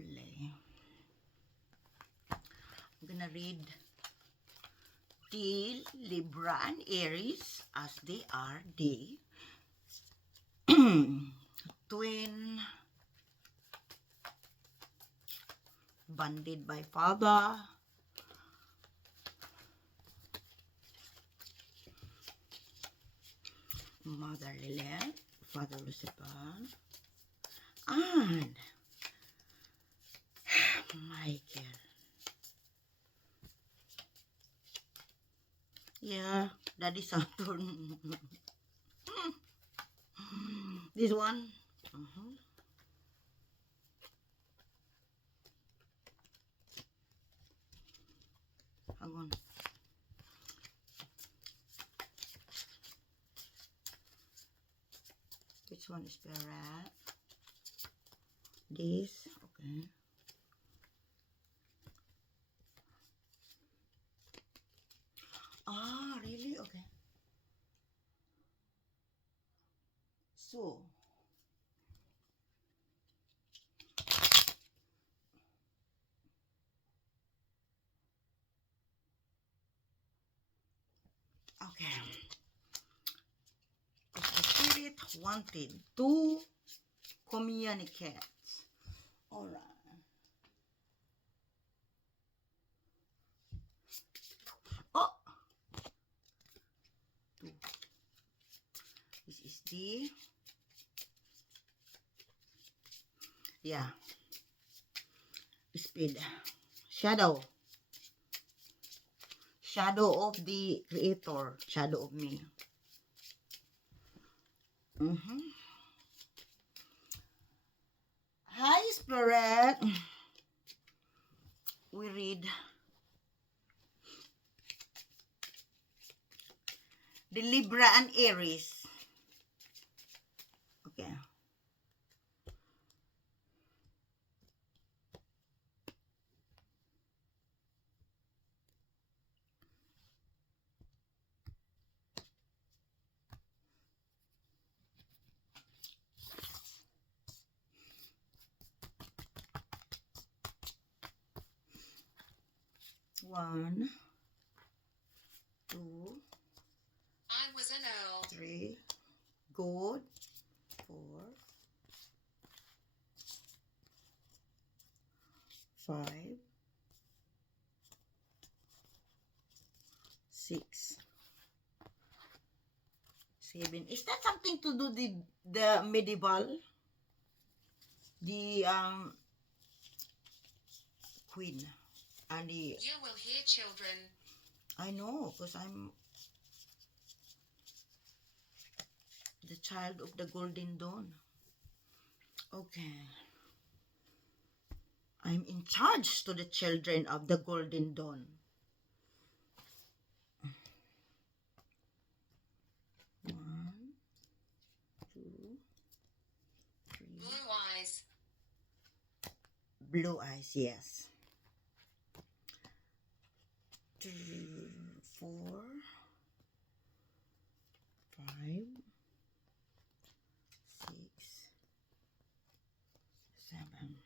play. I'm gonna read the Libra and Aries as they are the twin bonded by father, mother Lilith, father Lucifer, and Michael. Yeah, Daddy Saturn. This one. Hang on. Which one is Spirit? This. Okay. Ah, really? Okay. So, okay. If the spirit wanted to communicate. Alright. Oh! Two. This is the... Yeah. Speed. Shadow. Shadow of the creator. Shadow of me. Hi, Spirit. We read the Libra and Aries. Okay. One, two, I was an owl. 3, good, 4, 5, 6, 7. Is that something to do with the medieval? The queen and the... You will hear children. I know, because I'm the child of the Golden Dawn. Okay. I'm in charge to the children of the Golden Dawn. One, two, three. Blue eyes. Blue eyes, yes. 2, 4, 5, 6, 7.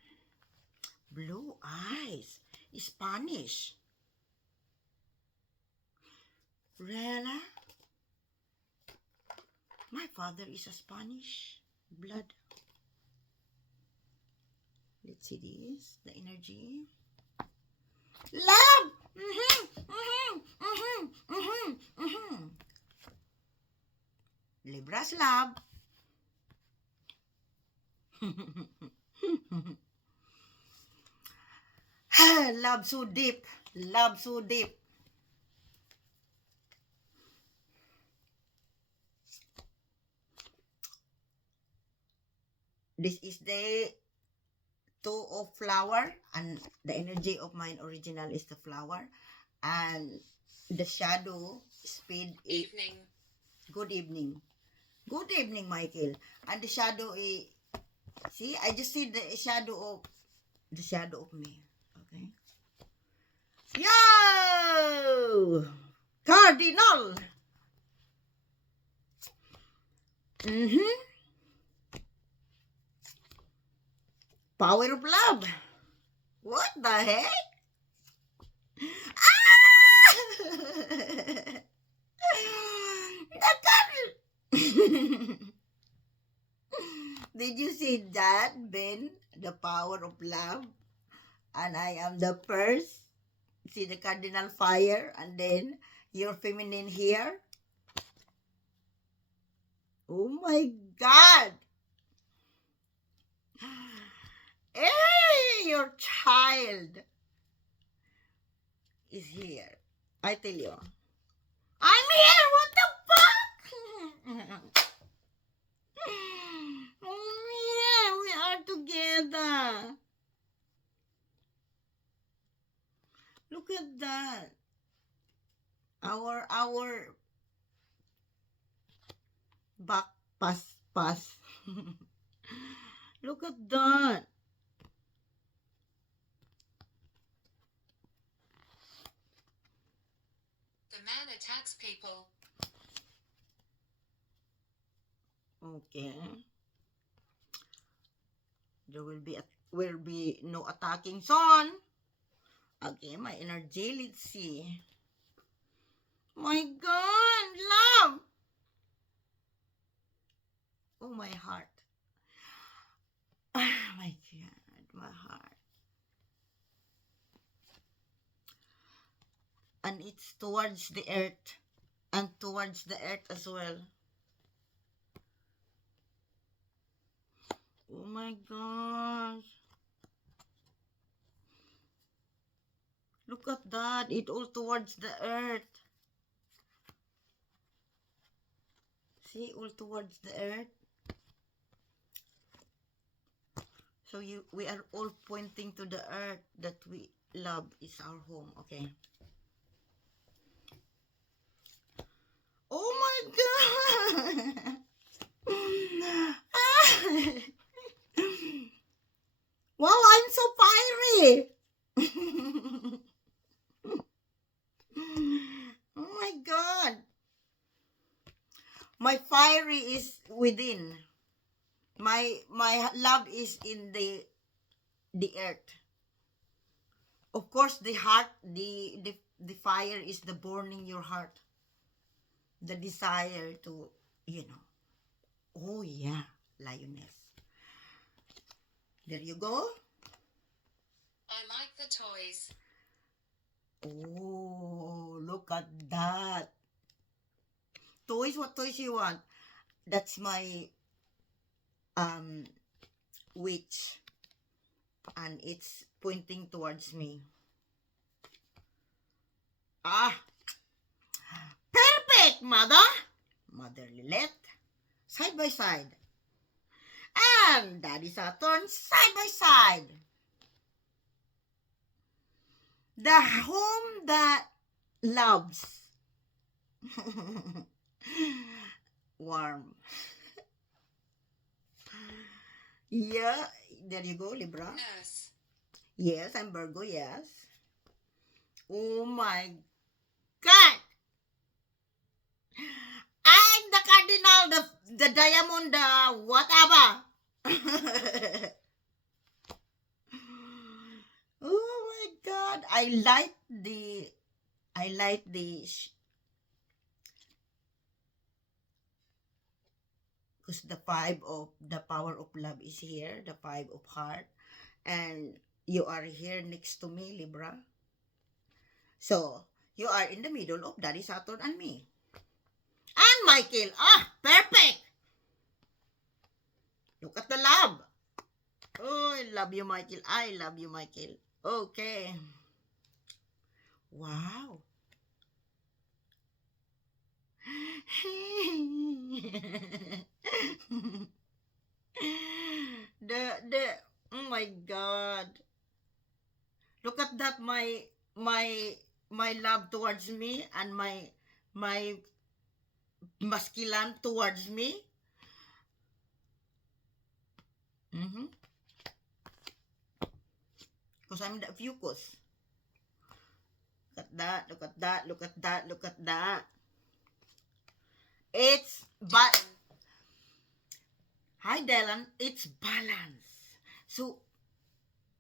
Blue eyes. Spanish. Really? My father is a Spanish blood. Let's see this. The energy. Love! Libra's love. Love so deep. Love so deep. This is the 2 of flower, and the energy of mine original is the flower, and the shadow speed is Evening. good evening. Good evening, Michael. And the shadow is, see, I just see the shadow of me. Okay. Yo! Cardinal! Power of love. What the heck? Ah! The cardinal. Did you see that, Ben? The power of love. And I am the first. See the cardinal fire, and then your feminine here. Oh my God! Hey, your child is here. I tell you. I'm here! What the fuck? Oh yeah, we are together. Look at that. Our back pass. Look at that. The man attacks people. Okay. There will be no attacking son. Okay, my energy. Let's see. My God, love. Oh, my heart. Ah, my God, my heart. And it's towards the earth. And towards the earth as well. Oh my gosh. Look at that. It all towards the earth. See, all towards the earth. So we are all pointing to the earth that we love is our home. Okay. Oh my God. Wow, I'm so fiery. Oh my God. My fiery is within. My love is in the earth. Of course, the heart, the fire is the burning your heart. The desire to, Oh yeah, lioness. There you go. I like the toys. Oh, look at that. Toys, what toys you want? That's my witch. And it's pointing towards me. Ah, perfect, mother. Mother Lilith. Side by side. And Daddy Saturn, side by side. The home that loves. Warm. Yeah, there you go, Libra. Nurse. Yes, I'm Virgo, yes. Oh my God. I'm the cardinal, the diamond, the whatever. Oh my God. I like the because the power of love is here, the 5 of heart, and you are here next to me, Libra. So you are in the middle of Daddy Saturn and me. And Michael. Ah, perfect. Look at the love. Oh, I love you, Michael. I love you, Michael. Okay. Wow. the oh my God. Look at that, my love towards me and my masculine towards me. Because I'm the fucus. Look at that, look at that, look at that, look at that. It's Hi Dylan, it's balance. So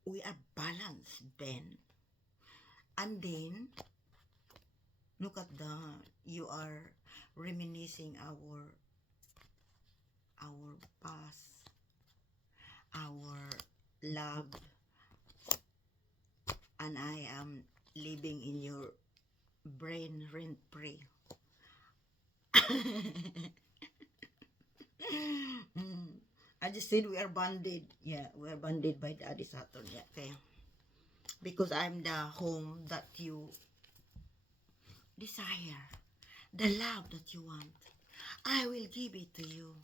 we are balanced, Ben. And then, look at that. You are reminiscing our past, our love, and I am living in your brain rent free. I just said we are bonded. Yeah, we are bonded by Daddy Saturn. Yeah, okay. Because I'm the home that you desire, the love that you want. I will give it to you.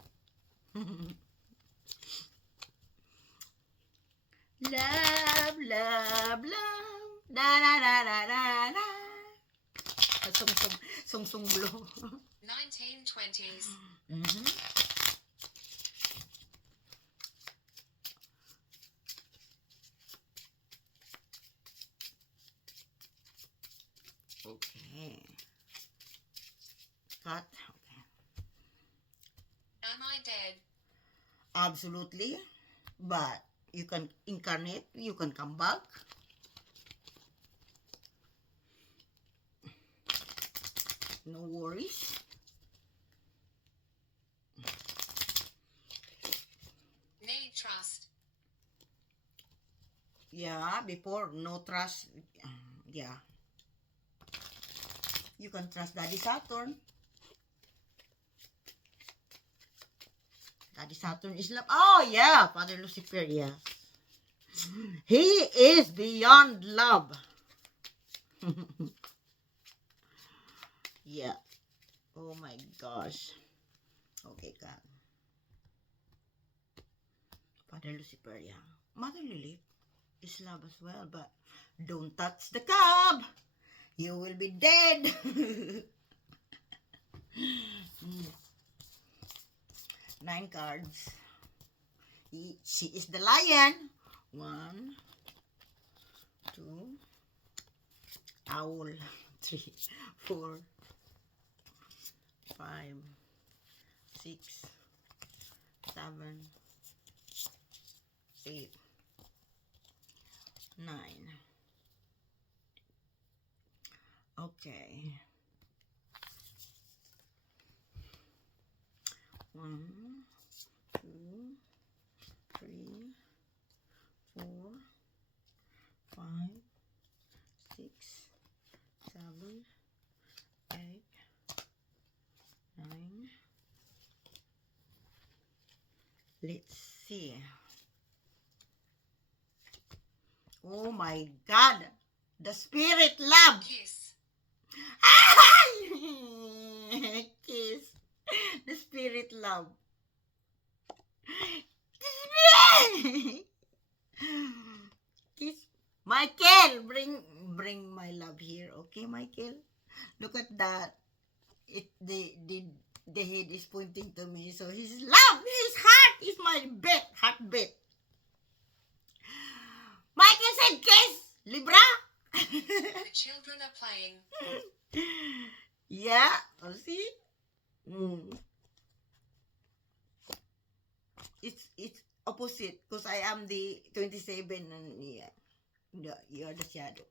Love, love, love. Da da da da da da. Song blow. 1920s. Mhm. Okay. Cut. Okay. Am I dead? Absolutely. But you can incarnate, you can come back. No worries. Need trust. Yeah, before no trust. Yeah. You can trust Daddy Saturn. Daddy Saturn is love. Oh, yeah. Father Lucifer, yes. He is beyond love. Yeah. Oh my gosh. Okay, God. Father Lucifer, yeah. Mother Lilith is love as well, but don't touch the cup. You will be dead. Mm. 9 cards. She is the lion. 1, 2, owl. 3, 4, 5, 6, 7, 8, 9. Okay. 1, 2, 3, 4, 5, 6, 7, 8, 9. Let's see. Oh my God. The spirit love. Kiss. Kiss. The spirit love. Kiss. Michael, bring my love here, okay, Michael? Look at that. The head is pointing to me, so his love, his heart is my heartbeat. Michael said kiss, Libra. The children are playing. Yeah, see? Mm. It's opposite because I am the 27 and yeah, you are the shadow.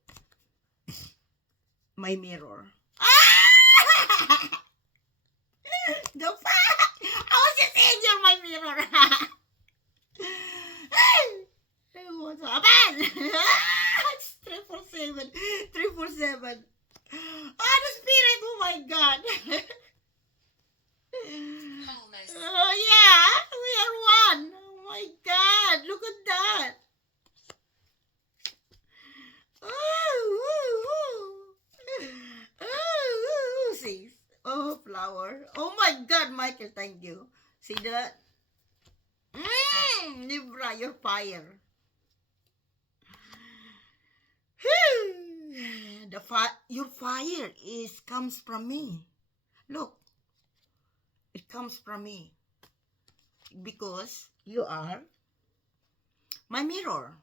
My mirror. The fuck? I was just saying you're my mirror. What's happened? It's 347. 347. Oh, the spirit. Oh my God. Wholeness. Oh yeah, we are one. Oh my God, look at that. See, oh flower. Oh my God, Michael, thank you. See that? Libra, you're fire. Your fire comes from me. Look, it comes from me because you are my mirror.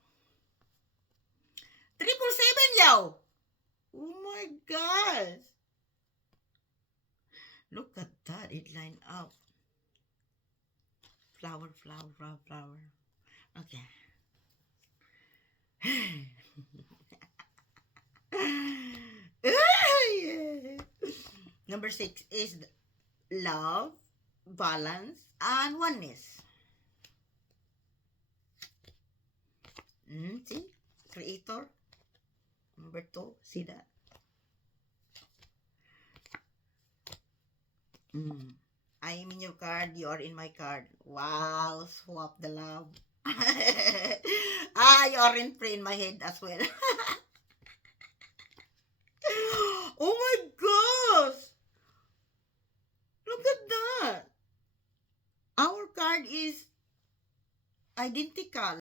777, yo. Oh my gosh. Look at that. It lined up. Flower, flower, flower, flower. Okay. Number 6 is love, balance, and oneness. See? Creator. Number 2. See that? I am in your card. You are in my card. Wow. Swap the love. You are in free in my head as well. Oh my gosh. Look at that. Our card is identical.